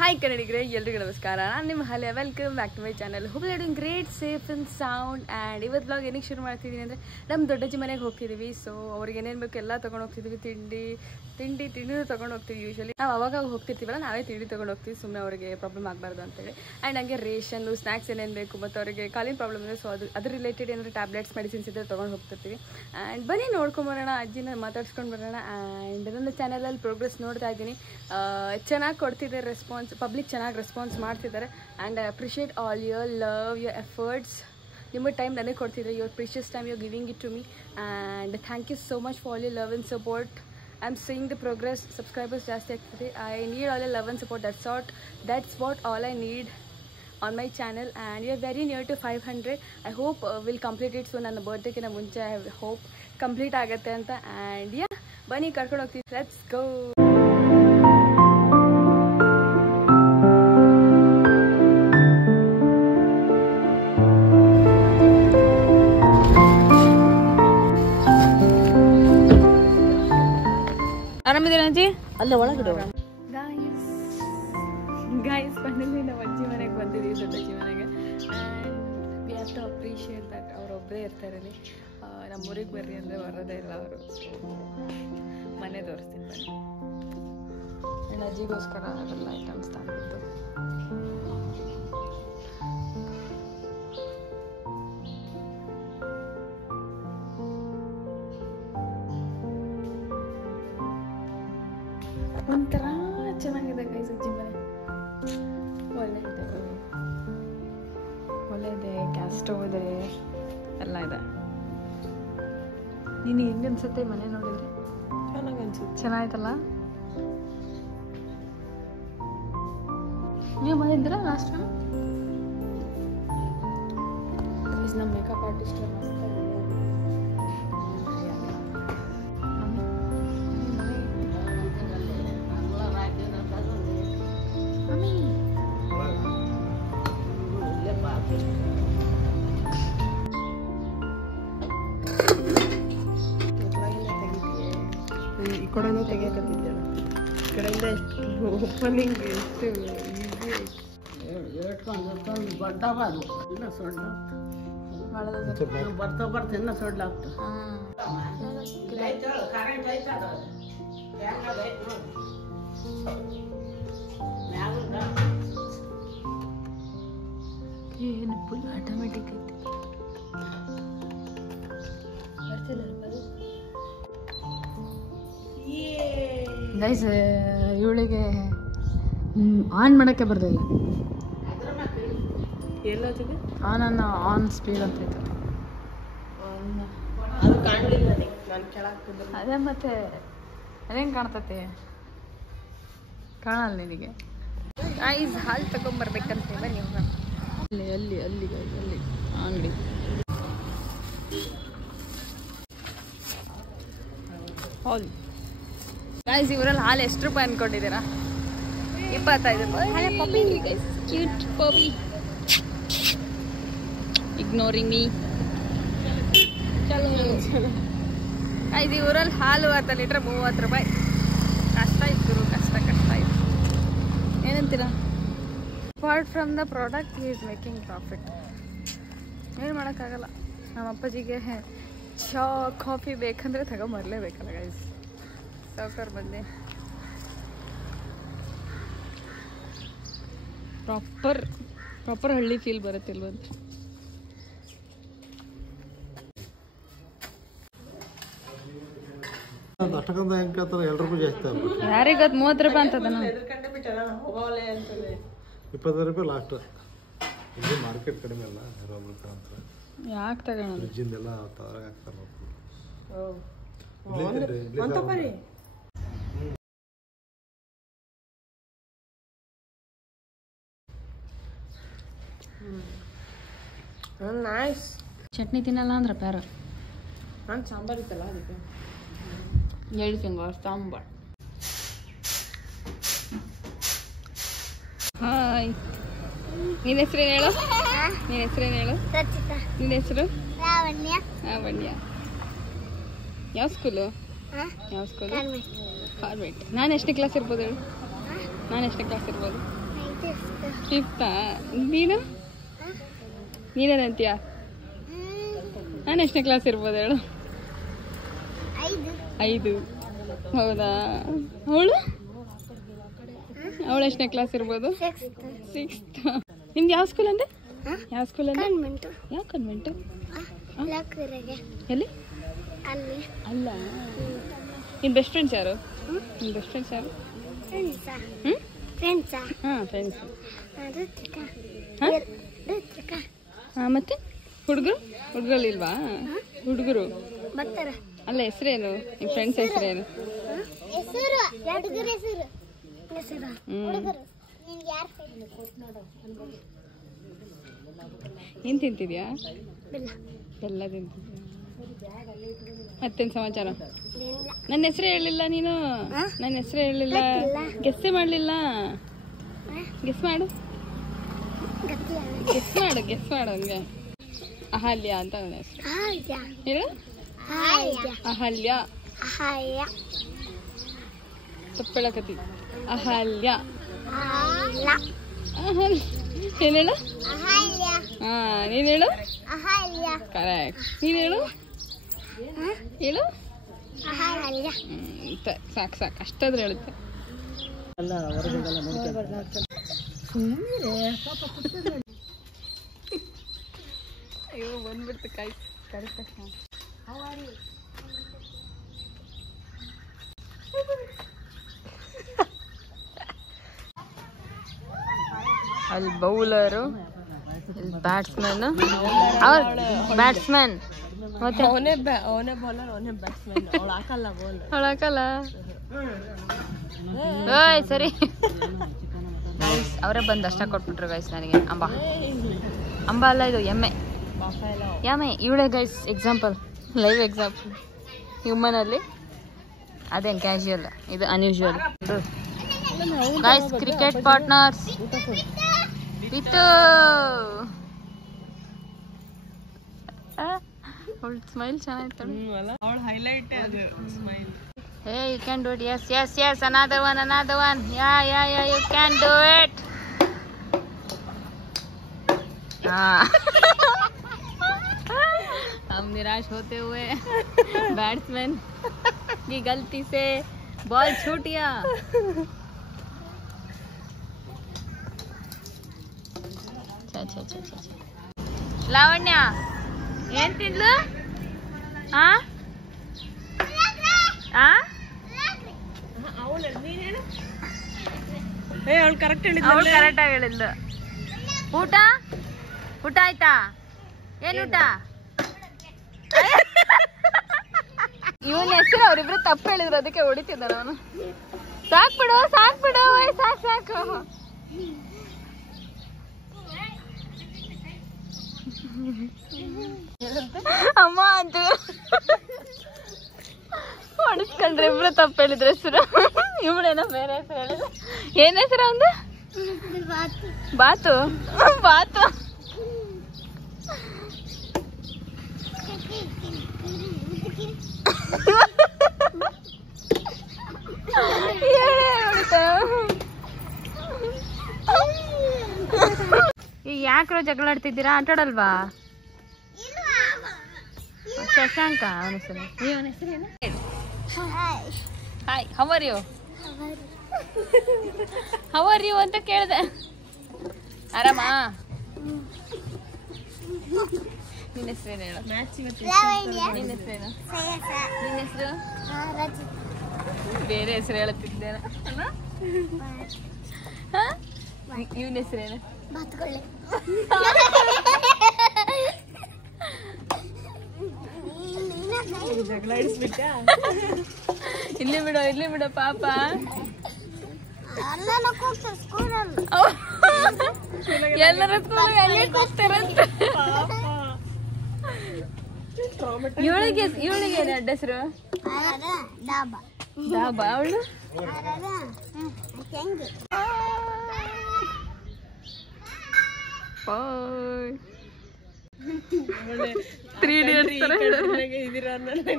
Hi ಕನ್ನಡಿಗರೇ, ಎಲ್ರಿಗೂ ನಮಸ್ಕಾರ. ನಾನು ನಿಮ್ಮ ಹಲೆ. Welcome back to my channel. Hope you are doing great, safe and sound. And ಇವತ್ತು ವ್ಲಾಗ್ ಏನಕ್ಕೆ ಶುರು ಮಾಡ್ತಿದ್ದೀನಿ ಅಂದರೆ, ನಮ್ಮ ದೊಡ್ಡಜ್ಜಿ ಮನೆಗೆ ಹೋಗ್ತಿದ್ದೀವಿ. ಸೊ ಅವ್ರಿಗೆ ಏನೇನು ಬೇಕು ಎಲ್ಲ ತೊಗೊಂಡು ಹೋಗ್ತಿದ್ದೀವಿ. ತಿಂಡಿ ತೊಗೊಂಡು ಹೋಗ್ತೀವಿ. ಯೂಶ್ವಲಿ ನಾವು ಅವಾಗ ಹೋಗ್ತಿರ್ತೀವಲ್ಲ, ನಾವೇ ತಿಂಡಿ ತೊಗೊಂಡು ಹೋಗ್ತೀವಿ, ಸುಮ್ಮನೆ ಅವರಿಗೆ ಪ್ರಾಬ್ಲಮ್ ಆಗಬಾರ್ದು ಅಂತೇಳಿ. ಆ್ಯಂಡ್ ಹಂಗೆ ರೇಷನ್ನು, ಸ್ನ್ಯಾಕ್ಸ್ ಏನೇನು ಬೇಕು, ಮತ್ತು ಅವರಿಗೆ ಕಾಲಿನ ಪ್ರಾಬ್ಲಮ್ ಇದೆ. ಸೊ ಅದ್ರ ರಿಲೇಟೆಡ್ ಏನಾದರೂ ಟ್ಯಾಬ್ಲೆಟ್ಸ್, ಮೆಡಿಸಿನ್ಸ್ ಇದ್ದರೆ ತೊಗೊಂಡು ಹೋಗ್ತಿರ್ತೀವಿ. ಆ್ಯಂಡ್ ಬನ್ನಿ ನೋಡ್ಕೊಂಬರೋಣ, ಅಜ್ಜಿನ ಮಾತಾಡ್ಸ್ಕೊಂಡು ಬರೋಣ. ಆ್ಯಂಡ್ ನನ್ನ ಚಾನಲಲ್ಲಿ ಪ್ರೋಗ್ರೆಸ್ ನೋಡ್ತಾ ಇದ್ದೀನಿ. ಚೆನ್ನಾಗಿ ಕೊಡ್ತಿದೆ ರೆಸ್ಪಾನ್ಸ್, ಪಬ್ಲಿಕ್ ಚೆನ್ನಾಗಿ ರೆಸ್ಪಾನ್ಸ್ ಮಾಡ್ತಿದ್ದಾರೆ. And I appreciate all your love, your efforts. ನಿಮ್ಮ ಟೈಮ್ ನನಗೆ ಕೊಡ್ತಿದ್ದಾರೆ. Your precious time you are giving it to me. And thank you so much for all your love and support. I am seeing the progress. Subscribers ಜಾಸ್ತಿ ಆಗ್ತಿದೆ. I need all your love and support. that's what all I need on my channel. And we are very near to 500. I hope we'll complete it soon. ನನ್ನ ಬರ್ತ್ಡೇಗಿನ ಮುಂಚೆ I hope complete ಆಗುತ್ತೆ ಅಂತ. And yeah, ಬನ್ನಿ ಕರ್ಕೊಂಡು ಹೋಗ್ತೀವಿ. Let's go. ಆರಾಮಿದ್ದೀರಾ ಅಜ್ಜಿ? ಅಲ್ಲ ಒಳಗಡೆ ಗಾಯ್ಸ್ ಫೈನಲಿ ನಾವು ಅಜ್ಜಿ ಮನೆಗೆ ಬಂದಿದ್ದೀವಿ, ದೊಡ್ಡಜ್ಜಿ ಮನೆಗೆ. And we have to appreciate that. ಅವರೊಬ್ಬರೇ ಇರ್ತಾರೆ ಇಲ್ಲಿ. ನಮ್ಮೂರಿಗೆ ಬರ್ರಿ ಅಂದರೆ ಬರೋದೇ ಇಲ್ಲ ಅವರು. ಮನೆ ತೋರಿಸ್ತೀನಿ ಬನ್ನಿ. ನನ್ನ ಅಜ್ಜಿಗೋಸ್ಕರ ಅದೆಲ್ಲ ಐಟಮ್ಸ್ ತಂದಿದ್ದು. ಒಂಥರ ಚೆನ್ನಾಗಿದೆ ಗೈಸ್ ಅಜ್ಜಿ ಮನೆ. ಒಳ್ಳೆ ಇದೆ, ಗ್ಯಾಸ್ ಸ್ಟವ್ ಇದೆ, ಎಲ್ಲ ಇದೆ. ನೀನು ಹೆಂಗೆ ಅನ್ಸುತ್ತೆ ಮನೆ ನೋಡಿದ್ರೆ? ಚೆನ್ನಾಗಿ ಅನ್ಸುತ್ತೆ. ಚೆನ್ನಾಯ್ತಲ್ಲ? ನೀವು ಬಂದಿದ್ದೀರಾ ಲಾಸ್ಟ್ ಟೈಮ್? ನಮ್ಮ ಮೇಕಪ್ ಆರ್ಟಿಸ್ಟ್ ಈ ಕಡೆನೂ ತೆಗಿಯಕತ್ತಿದ್ದೇನೆ. ಈ ಕಡೆಯಿಂದ ಎಷ್ಟು ಓಪನಿಂಗ್, ಎಷ್ಟು ಈಸಿ ಬರ್ತಾಬಾರ್ದು. ಇನ್ನ ಸೊಡ್ಲ ಬರ್ತಾ ಇನ್ನ ಸೊಡ್ಲ ಆಗ್ತದೆ. ಏನು ಫುಲ್ ಆಟೋಮೆಟಿಕ್ ಐತಿ. ಗೈಸ್ ಇವಳಿಗೆ ಆನ್ ಮಾಡೋಕ್ಕೆ ಬರ್ತಿಲ್ಲ. ಎಲ್ಲೋದಿದೆ ಆನ್ ಸ್ಪೀಡ್ ಅಂತ ಐತೆ. ಅದು ಕಾಣಲಿಲ್ಲ ನಾನು ಕೆಳಗೆ. ಅದೇ ಮತ್ತೆ ಅದೇನು ಕಾಣ್ತತೆ? ಕಾಣಲ್ಲ ನಿನಗೆ. ಗೈಸ್ ಹಾಲು ತಗೊಂಬರ್ಬೇಕಂತ ಬನ್ನಿ ಹೋಗೋಣ. ಅಲ್ಲಿ ಅಂಗಡಿ. ಹಾಲ್ ಗೈಸ್, ಇವರಲ್ಲಿ ಹಾಲು ಎಷ್ಟು ರೂಪಾಯಿ ಅನ್ಕೊಂಡಿದ್ದೀರಾ? 25 ರೂಪಾಯಿ. Puppy guys, cute puppy. Ignoring me. Guys, ಇವರಲ್ಲಿ ಹಾಲು 10 ಲೀಟ್ರ್ 30 ರೂಪಾಯಿ. ಕಷ್ಟ ಇತ್ತು, ಕಷ್ಟ ಇತ್ತು. ಏನಂತೀರಾ? Apart from the product he is making profit. ಏನು ಮಾಡೋಕ್ಕಾಗಲ್ಲ. ನಮ್ಮ ಅಪ್ಪಾಜಿಗೆ ಚಾ ಕಾಫಿ ಬೇಕಂದರೆ ತಗೊಂಬರ್ಲೇಬೇಕಲ್ಲ ಗೈಸ್. ಸಾವ್ಕಾರ್ ಬಂದೆ. ಪ್ರಾಪರ್ ಹಳ್ಳಿ ಫೀಲ್ ಬರುತ್ತಿಲ್ವಂತ. ಯಾರಿಗದು 30 ರೂಪಾಯಿ ಅಂತದ? 20 ರೂಪಾಯಿ ಲಾಸ್ಟ್. ಮಾರ್ಕೆಟ್ ಕಡಿಮೆ ಅಲ್ಲ, ಯಾಕೆ ತಗೋಣ? ಫ್ರಿಜ್ಜಿಂದೆಲ್ಲ ತವರಾಗ ಹಾಕ್ತಾರೆ. ನೈಸ್. ಚಟ್ನಿ ತಿನ್ನಲ್ಲ ಅಂದ್ರೆ ಪ್ಯಾರ. ನಾನು ಸಾಂಬಾರು ಇತ್ತಲ್ಲ ಅದಕ್ಕೆ ಹೇಳ್ತೀನಿ ಸಾಂಬಾರು. ಹಾಯ್, ನಿನ್ನ ಹೆಸರೇನು ಹೇಳು? ನಿನ್ನ ಹೆಸರೇನು ಹೇಳು? ನಿನ್ನ ಹೆಸರು? ಲಾವಣ್ಯ. ಯಾವ ಸ್ಕೂಲು? ಫಾರ್ಮೆಟ್. ನಾನು ಎಷ್ಟನೇ ಕ್ಲಾಸ್ ಇರ್ಬೋದು ಹೇಳು? ನಾನು ಎಷ್ಟನೇ ಕ್ಲಾಸ್ ಇರ್ಬೋದು? ಫಿಫ್ತಾ ನೀನು ನೀನೇನಂತೀಯ ನಾನು ಎಷ್ಟನೇ ಕ್ಲಾಸ್ ಇರ್ಬೋದು ಹೇಳು 5 ಹೌದಾ ಅವಳು ಎಷ್ಟನೇ ಕ್ಲಾಸ್ ಇರ್ಬೋದು 6th ನಿಮ್ದು ಯಾವ ಸ್ಕೂಲ್ ಅಂದೆ ಯಾವ ಸ್ಕೂಲ್ ಅಂದೆ ಯಾವ ಕಾನ್ವೆಂಟು ಎಲ್ಲಿ ಅಲ್ಲ ನಿನ್ನ ಬೆಸ್ಟ್ ಫ್ರೆಂಡ್ಸ್ ಯಾರು ನಿನ್ನ ಬೆಸ್ಟ್ ಫ್ರೆಂಡ್ಸ್ ಯಾರು ಹಾಂ ಫ್ರೆಂಡ್ಸ್ ಹಾಂ ಮತ್ತೆ ಹುಡುಗರಲ್ಲಿಲ್ವಾ ಹುಡುಗರು ಅಲ್ಲ ಹೆಸರೇನು ನಿಮ್ಮ ಫ್ರೆಂಡ್ಸ್ ಹೆಸರೇನು ಏನು ತಿಂತಿದ್ಯಾ ಎಲ್ಲ ತಿಂತಿದ್ಯಾ ಮತ್ತೇನು ಸಮಾಚಾರ ನನ್ನ ಹೆಸರು ಹೇಳಿಲ್ಲ ನೀನು ನನ್ನ ಹೆಸರು ಹೇಳಿಲ್ಲ ಗೆಸ್ಸೇ ಮಾಡಲಿಲ್ಲ ಗೆಸ್ ಮಾಡು ಹಂಗೆ ಅಹಲ್ಯ ಅಂತ ನನ್ನ ಹೆಸರು ಹೇಳು ಅಹಲ್ಯ ತಪ್ಪಳಕತಿ ಅಹಲ್ಯ ಏನ್ ಹೇಳು ಹಾ ನೀನ್ ಹೇಳು ಕರೆಕ್ಟ್ ನೀನ್ ಹೇಳು ಹೇಳು ಸಾಕು ಅಷ್ಟಾದ್ರೆ ಹೇಳುತ್ತೆ ಅಯ್ಯೋ ಬಂದ್ಬಿಡ್ತು ಕಾಯಿ ಕರೆಕ್ಟ್ ತಕ್ಷಣ ಅಲ್ಲಿ ಬೌಲರು ಇಲ್ಲಿ ಬ್ಯಾಟ್ಸ್ಮನ್ ಬ್ಯಾಟ್ಸ್ಮನ್ ಮತ್ತೆ ಅವನೇ ಬೌಲರ್ ಅವನೇ ಬ್ಯಾಟ್ಸ್ಮನ್ ಅವಳು ಹಾಕಲ್ಲ ಓಯ್ ಸರಿ ಅವರೇ ಬಂದು ಅಷ್ಟ ಕೊಟ್ಬಿಟ್ರು ಗೈಸ್ ನನಗೆ ಅಂಬ ಅಲ್ಲ ಇದು ಎಮ್ಮೆ ಇವಳೇ ಗೈಸ್ ಎಕ್ಸಾಂಪಲ್ ಲೈವ್ ಎಕ್ಸಾಂಪಲ್ ಹ್ಯೂಮನಲ್ಲಿ ಅದೇನು ಕ್ಯಾಶುಯಲ್ ಇದು ಅನ್ಯೂಶುವಲ್ ಗೈಸ್ ಕ್ರಿಕೆಟ್ ಪಾರ್ಟ್ನರ್ಸ್ ಬಿತ್ತು ಅವಳ ಸ್ಮೈಲ್ ಚೆನ್ನಾಗಿತ್ತು ಅವಳ ಹೈಲೈಟ್ ಅದು smile Hey, you can do it. Yes. Another one. Yeah. You can do it. हम निराश होते हुए बैट्समैन की गलती से बॉल छूट गया. अच्छा. लावण्य ಏನ್ ತಿಂದ್ಲು ಅವಳು ಕರೆಕ್ಟ್ ಆಗಿ ಹೇಳಿದ್ಲು ಊಟ ಆಯ್ತಾ ಏನ್ ಊಟ ಇವನ ಹೆಸರು ಅವ್ರಿಬ್ರು ತಪ್ಪು ಹೇಳಿದ್ರು ಅದಕ್ಕೆ ಹೊಡಿತಿದ್ದಾನ ಅವನು ಸಾಕ್ಬಿಡು ಸಾಕು ಅಮ್ಮ ಅಂತ ಹೊಡಿಸ್ಕೊಂಡ್ರೆ ಇಬ್ರು ತಪ್ಪು ಹೇಳಿದ್ರು ಹೆಸರು ಇವಳೇನೋ ಬೇರೆ ಹೆಸರು ಹೇಳಿದ್ರು ಏನ್ ಹೆಸರು ಒಂದು ಬಾತು ಯಾಕ್ರೋ ಜಗಳ ಆಡ್ತಿದ್ದೀರಾ ಆಟಾಡಲ್ವಾ ಶಶಾಂಕ ಅವನ ಹೆಸರು ಇವನ ಹೆಸರೇನು ಹಾಯ್ ಹೌ ಆರ್ ಯು ಅಂತ ಕೇಳಿದೆ ಆರಾಮಾ ನಿನ್ನ ಹೆಸರೇನು ಹೇಳು ನಿನ್ನ ಹೆಸರೇನು ನಿನ್ನ ಹೆಸರು ಬೇರೆ ಹೆಸರು ಹೇಳುತ್ತಿದ್ದೇನೆ ಇವನ ಹೆಸರೇನು ಜಗಳ ಇಡಿಸ್ಬಿಟ್ಟ ಇಲ್ಲಿ ಬಿಡ ಪಾಪ ಎಲ್ಲರ ಸ್ಕೂಲಿಗೆ ಹೋಗ್ತಾರಂತೆ ಇವಳಿಗೆ ಏನು ಅಡ್ಡ ಹೆಸರು ಡಾಬಾ ಅವಳು 3 Idiots ತರ ಇದೀರಾ ಮತ್ತೆ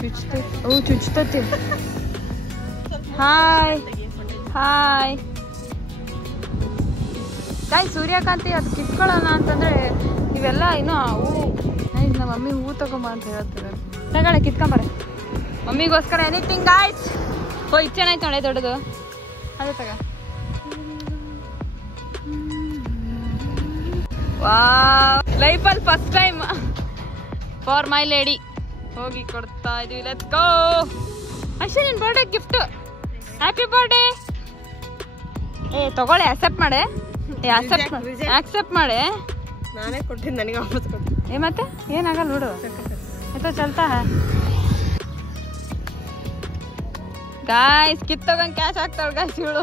ಚುಚ್ತತಿ ಹಾಯ್ ಹಾಯ್ ಗಾಯ್ ಸೂರ್ಯಕಾಂತಿ ಅದು ಕಿತ್ಕೊಳ್ಳೋಣ ಅಂತಂದ್ರೆ ಇವೆಲ್ಲ ಇನ್ನೂ ಹೂ ನಮ್ಮ ಮಮ್ಮಿ ಹೂ ತಗೊಂಬ ಅಂತ ಹೇಳ್ತಾರೆ ತಗೊಳ್ಳೆ ಕಿತ್ಕೊಂಬರ ಮಮ್ಮಿಗೋಸ್ಕರ ಎನಿಥಿಂಗ್ ಗಾಯ್ಸ್ ಓ ಇದು ಚೆನ್ನಾಯ್ತು ನೋಡೆ ದೊಡ್ಡದು ಅದೇ ತಗ ಲೈಫಲ್ಲಿ first time for my lady ಹೋಗಿ ಕೊಡ್ತಾ ಇದೀವಿ ಲೆಟ್ಸ್ ಗೋ ಅಷ್ಟೇ ನಿನ್ ಬರ್ಡೇ ಗಿಫ್ಟ್ ಹ್ಯಾಪಿ ಬರ್ಡೇ ತಗೊಳ್ಳಿ ಅಕ್ಸೆಪ್ಟ್ ಮಾಡೆ ಆಕ್ಸೆಪ್ಟ್ ಮಾಡೆ ನಾನೇ ಕೊಟ್ಟಿದ್ದು ನನಗೆ ವಾಪಸ್ ಕೊಟ್ಟು ಮತ್ತೆ ಏನಾಗಲ್ಲ ನೋಡು ಆಯ್ತಾ ಚಲ್ತಾ ಗಾಯ್ಸ್ ಕಿತ್ತೋಗಂಗೆ ಕ್ಯಾಶ್ ಆಗ್ತಾವ ಗಾಯ್ಸ್ ಇವಳು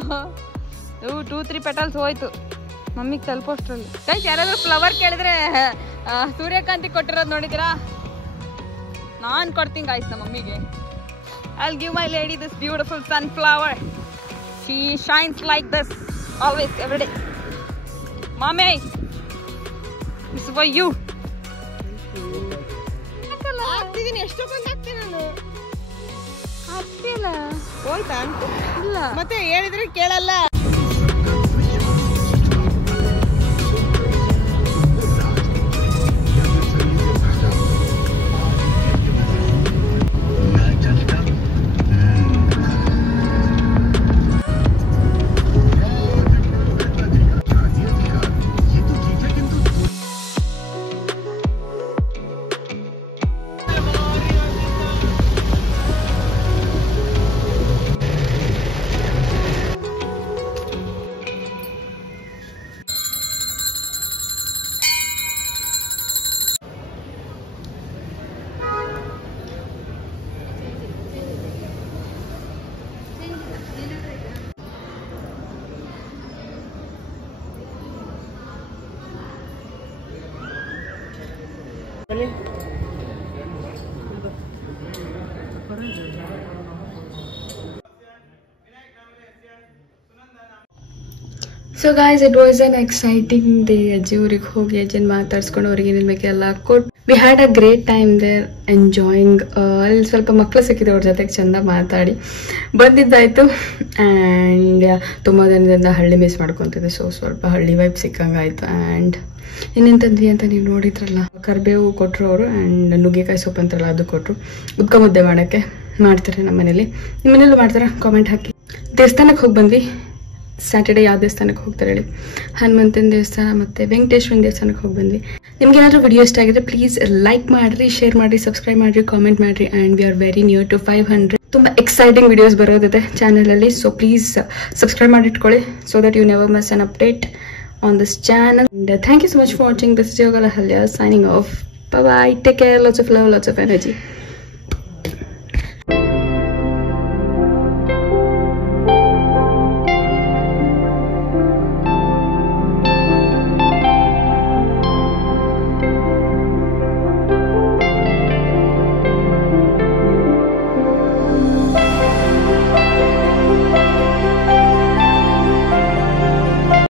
2-3 ಪೆಟಲ್ಸ್ ಹೋಯ್ತು ಮಮ್ಮಿಗೆ ತಲುಪೋಷ್ಟ್ರಲ್ಲಿ ಗೈಸ್ ಯಾರಾದ್ರೂ ಫ್ಲವರ್ ಕೇಳಿದ್ರೆ ಸೂರ್ಯಕಾಂತಿ ಕೊಟ್ಟಿರೋದು ನೋಡಿದ್ದೀರಾ ನಾನು ಕೊಡ್ತೀನಿ ಗಾಯ್ಸ್ ನಮ್ಮ ಮಮ್ಮಿಗೆ I'll give my lady this beautiful sunflower. She shines like this always, every day. Mommy, this is for you. ಹಾಕ್ತಿದ್ದೀನಿ ಎಷ್ಟೊಂದು ಹಾಕ್ತೀನಿ ನಾನು ಹಾಕ್ತಿಲ್ಲ ಹೋಯ್ತಾ ಇಲ್ಲ ಮತ್ತೆ ಹೇಳಿದ್ರೆ ಕೇಳಲ್ಲ so guys it was an exciting day ಅಜ್ಜಿ ಊರಿಗೆ ಹೋಗಿ ಅಜ್ಜನ ಮಾತಾಡ್ಸ್ಕೊಂಡು ಅವ್ರಿಗೆ ಏನೇನು ಬೇಕೆಲ್ಲ ಕೊಟ್ಟು we had a great time they're enjoying ಅಲ್ಲಿ ಸ್ವಲ್ಪ ಮಕ್ಕಳು ಸಿಕ್ಕಿದೆ ಅವ್ರ ಜೊತೆಗೆ ಚೆಂದ ಮಾತಾಡಿ ಬಂದಿದ್ದಾಯಿತು ಆ್ಯಂಡ್ ತುಂಬ ದಿನದಿಂದ ಹಳ್ಳಿ ಮಿಸ್ ಮಾಡ್ಕೊತಿದ್ದೆ ಸೊ ಸ್ವಲ್ಪ ಹಳ್ಳಿ ವೈಬ್ ಸಿಕ್ಕಂಗಾಯಿತು ಆ್ಯಂಡ್ ಇನ್ನೇನು ತಂದ್ವಿ ಅಂತ ನೀವು ನೋಡಿದ್ರಲ್ಲ ಕರಿಬೇವು ಕೊಟ್ಟರು ಅವರು ಆ್ಯಂಡ್ ನುಗ್ಗೆಕಾಯಿ ಸೊಪ್ಪು ಅಂತಾರಲ್ಲ ಅದು ಕೊಟ್ಟರು ಉದ್ಕ ಮುದ್ದೆ ಮಾಡೋಕ್ಕೆ ಮಾಡ್ತಾರೆ ನಮ್ಮ ಮನೇಲಿ ನಿಮ್ಮ ಮನೇಲೂ ಮಾಡ್ತಾರೆ ಕಾಮೆಂಟ್ ಹಾಕಿ ದೇವಸ್ಥಾನಕ್ಕೆ ಹೋಗಿ ಬಂದ್ವಿ ಸ್ಯಾಟರ್ಡೇ ಯಾವ ದೇವಸ್ಥಾನಕ್ಕೆ ಹೋಗ್ತಾರೆ ಹೇಳಿ ಹನುಮಂತನ ದೇವಸ್ಥಾನ ಮತ್ತು ವೆಂಕಟೇಶ್ವರನ ದೇವಸ್ಥಾನಕ್ಕೆ ಹೋಗಿ ಬಂದ್ವಿ ನಿಮ್ಗೆ ಏನಾದರೂ ವಿಡಿಯೋ ಇಷ್ಟ ಆಗಿದ್ರೆ ಪ್ಲೀಸ್ ಲೈಕ್ ಮಾಡಿರಿ ಶೇರ್ ಮಾಡಿರಿ ಸಬ್ಸ್ಕ್ರೈಬ್ ಮಾಡಿರಿ ಕಾಮೆಂಟ್ ಮಾಡಿರಿ and we are very near to 500 ತುಂಬ ಎಕ್ಸೈಟಿಂಗ್ ವಿಡಿಯೋಸ್ ಬರೋದಿದೆ ಚಾನಲಲ್ಲಿ ಸೊ ಪ್ಲೀಸ್ ಸಬ್ಸ್ಕ್ರೈಬ್ ಮಾಡಿಟ್ಕೊಳ್ಳಿ so that you never miss an update on this channel and thank you so much for watching. This is Yogala Halya signing off. Bye bye, take care, lots of love, lots of energy.